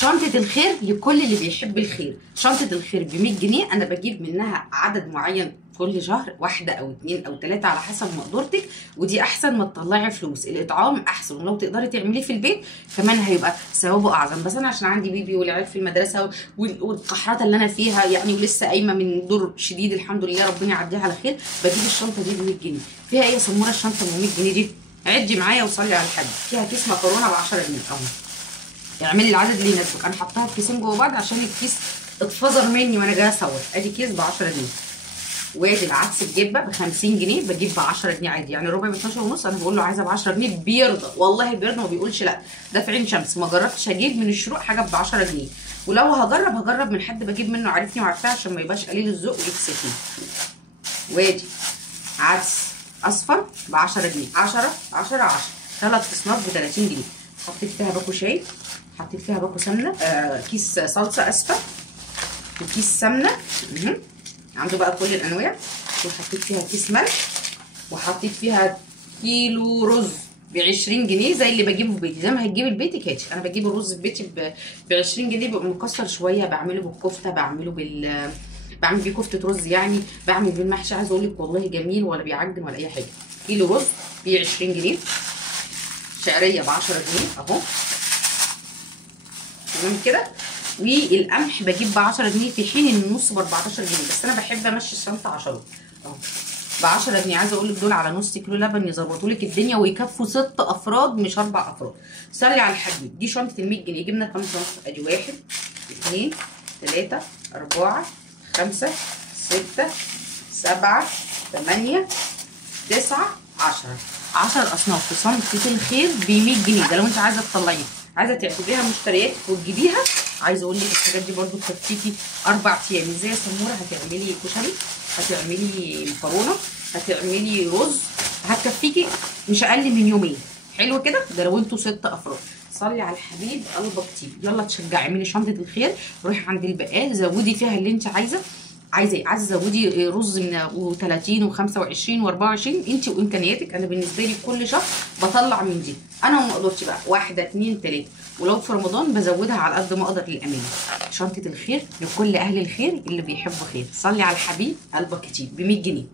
شنطه الخير لكل اللي بيحب الخير. شنطه الخير ب 100 جنيه، انا بجيب منها عدد معين كل شهر، واحده او اتنين او تلاته على حسب مقدرتك، ودي احسن ما تطلعي فلوس. الاطعام احسن، ولو تقدري تعمليه في البيت كمان هيبقى ثوابه اعظم. بس انا عشان عندي بيبي والعيال في المدرسه والقحراته اللي انا فيها يعني، ولسه قايمه من دور شديد الحمد لله ربنا يعديها على خير، بجيب الشنطه دي ب 100 جنيه. فيها ايه يا سموره الشنطه ب 100 جنيه دي؟ عدي معايا وصلي على الحاج. فيها كيس مكرونه ب 10 جنيه اهو، اعملي العدد اللي يناسبك. انا حطاها في كيسين جوه بعض عشان الكيس اتفجر مني وانا جايه اصور. ادي كيس ب 10 جنيه. وادي العدس بجبه ب 50 جنيه، بجيب ب 10 جنيه عادي، يعني ربع ب 12 ونص. انا بقول له عايزه ب 10 جنيه بيرضى، والله بيرضى ما بيقولش لا. ده في عين شمس، ما جربتش اجيب من الشروق حاجه ب 10 جنيه، ولو هجرب من حد بجيب منه عارفني وعارفاه عشان ما يبقاش قليل الذوق ويكسفني. وادي عدس اصفر ب 10 جنيه، 10 10 10، 3 اصناف ب 30 جنيه. حطيت فيها باكو شاي، حطيت فيها باكو سمنه، كيس صلصه اسفه، وكيس سمنه عنده بقى كل الانواع، وحطيت فيها كيس ملح، وحطيت فيها كيلو رز ب 20 جنيه زي اللي بجيبه في بيتي. زي ما هتجيبي البيتي كاتش، انا بجيب الرز في بيتي ب 20 جنيه، بيبقى مكسر شويه، بعمله بالكفته، بعمل بيه كفته رز يعني، بعمل بيه المحشي. عايزه اقول لك والله جميل، ولا بيعجن ولا اي حاجه. كيلو رز ب 20 جنيه، شعريه ب 10 جنيه اهو، تمام كده. والقمح بجيب ب 10 جنيه، في حين ان النص ب 14 جنيه، بس انا بحب امشي الشنطه 10 اهو ب 10 جنيه. عايزه اقول لك دول على نص كيلو لبن يظبطوا لك الدنيا ويكفوا 6 افراد مش 4 افراد. صلي على الحبيب. دي شنطه ال 100 جنيه، جبنا كام شنطه؟ ادي 1 2 3 4 5 6 7 8 9 10 10 اصناف في شنطه الخير ب 100 جنيه. ده لو انت عايزه تطلعيها، عايزه تعتبريها مشترياتك وتجيبيها. عايزه اقول لك الحاجات دي برده تكفيكي 4 ايام. ازاي يا سموره؟ هتعملي كشري، هتعملي مكرونه، هتعملي رز، هتكفيكي مش اقل من يومين. حلو كده؟ ده لو انتوا 6 افراد. صلي على الحبيب قلبك طيب. يلا تشجعي، اعملي شنطه الخير، روحي عند البقال زودي فيها اللي انت عايزه. عايزه ايه؟ عايزه تزودي رز من 30 و25 و24، انت وامكانياتك. انا بالنسبه لي كل شهر بطلع من دي انا ومقدرتي بقى 1 2 3، ولو في رمضان بزودها على قد ما اقدر للامانه. شنطه الخير لكل اهل الخير اللي بيحبوا خير. صلي على الحبيب قلبك كتير ب 100 جنيه.